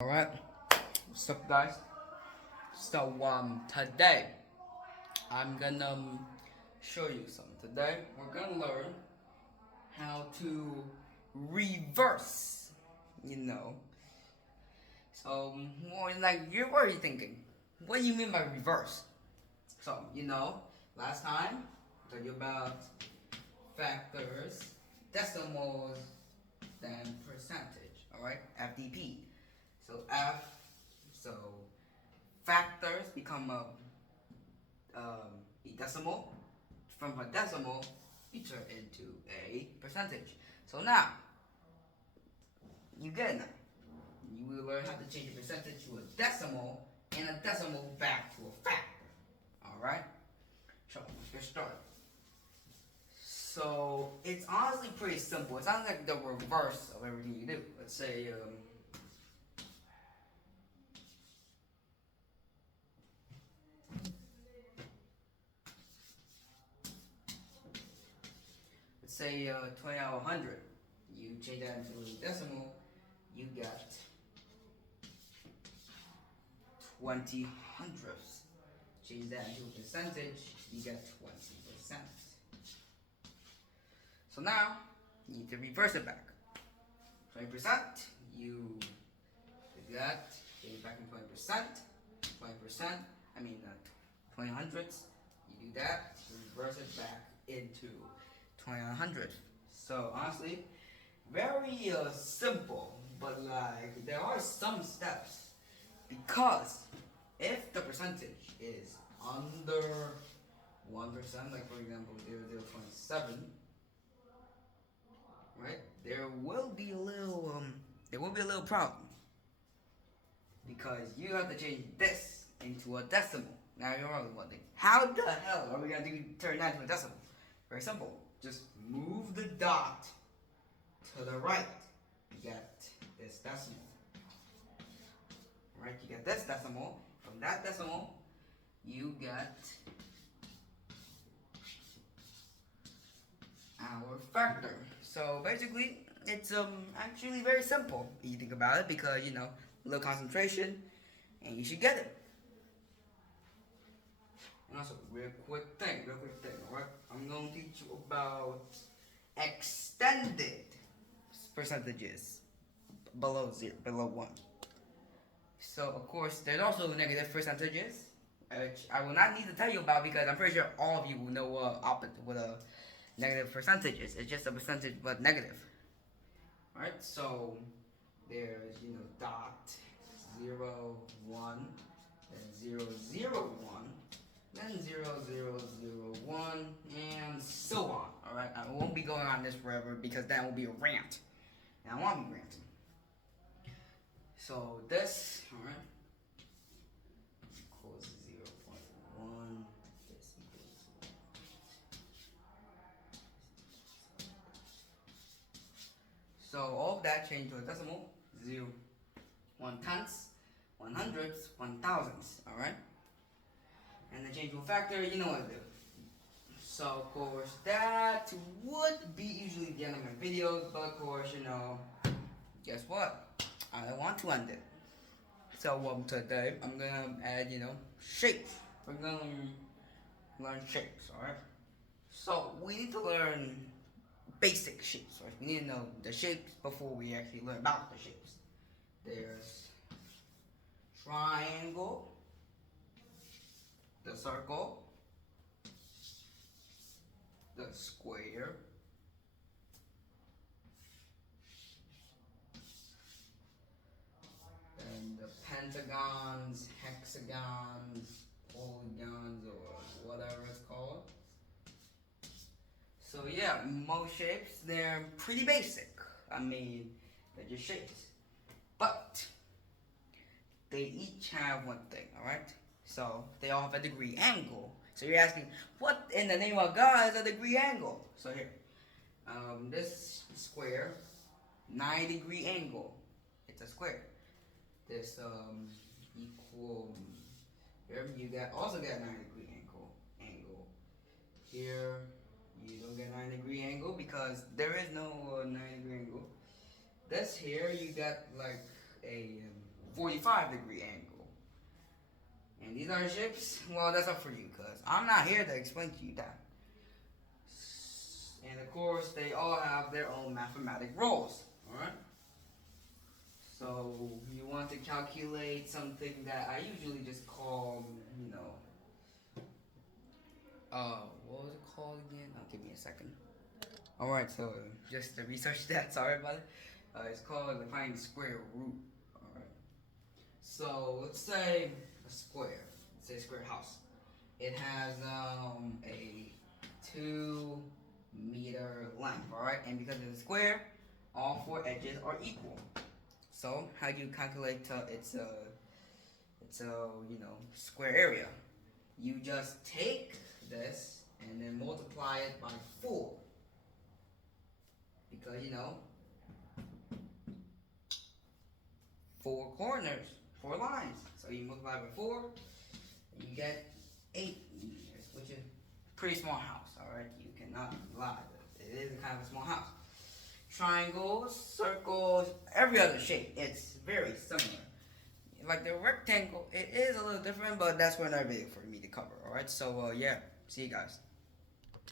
Alright, what's up guys? Today I'm gonna show you something. Today we're gonna learn how to reverse, you know. So, more like, you're already thinking, what do you mean by reverse? So, last time I told you about factors, decimals, then percentage, alright? FDP. So factors become a decimal. From a decimal, you turn into a percentage. So now, you get it now. You will learn how to change a percentage to a decimal and a decimal back to a factor. Alright? So let's get started. So it's honestly pretty simple. It sounds like the reverse of everything you do. Let's say let's say 20 out of 100. You change that into a decimal, you got 20 hundredths. Change that into a percentage, you get 20%. So now, you need to reverse it back. 20%, you got, change it back in 20%. 20 hundredths. You do that, reverse it back into 20 hundredths. So honestly, very simple, but like there are some steps because if the percentage is under 1%, like for example 0.027, right? There will be a little problem because you have to change this into a decimal. Now you're probably wondering, how the hell are we gonna turn that into a decimal? Very simple. Just move the dot to the right. You get this decimal. Right? You get this decimal. From that decimal, you get our factor. So basically, it's actually very simple if you think about it because little concentration, and you should get it. And also, real quick thing, alright? I'm gonna teach you about extended percentages below 1. So of course, there's also negative percentages, which I will not need to tell you about because I'm pretty sure all of you will know what a negative percentage is. It's just a percentage but negative. Alright, so there's dot 0, 1, then 0, 0, 1, then 0, 0, 0, 1, and so on. Alright, I won't be going on this forever because that will be a rant. And I won't be ranting. So this, alright, equals 0.1. This equals 1. So all of that changed to a decimal. 0, 1 tenths, 1 hundredths, 1 thousandths. Alright? And then change to a factor, you know what to do. So of course that would be usually the end of my videos, but of course, guess what? I don't want to end it. So today I'm gonna add, shapes. We're gonna learn shapes, alright? So we need to learn basic shapes, right? We need to know the shapes before we actually learn about the shapes. There's triangle, the circle, the square, and the pentagons, hexagons, polygons, or whatever it's called. So yeah, most shapes, they're pretty basic. They're just shapes. But they each have one thing, alright? So they all have a degree angle. So you're asking, what in the name of God is a degree angle? So here, this square, 9-degree angle. It's a square. This equal, here you also get 9-degree angle. Here you don't get 9-degree angle because there is no 9-degree angle. This here you got like a 45-degree angle. And these are shapes, well, that's up for you, because I'm not here to explain to you that. And of course, they all have their own mathematic roles, alright? So, you want to calculate something that I usually just call, what was it called again? Give me a second. Alright, so just to research that, sorry about it. It's called finding the square root. Alright. So let's say a square. Let's say a square house. It has a 2-meter length, alright? And because it's a square, all 4 edges are equal. So how do you calculate its square area? You just take this and then multiply it by 4. Because 4 corners, 4 lines. So you multiply by 4, and you get 8 meters, which is a pretty small house, alright? You cannot lie. It is kind of a small house. Triangles, circles, every other shape, it's very similar. Like the rectangle, it is a little different, but that's another video for me to cover, alright? So, yeah, see you guys.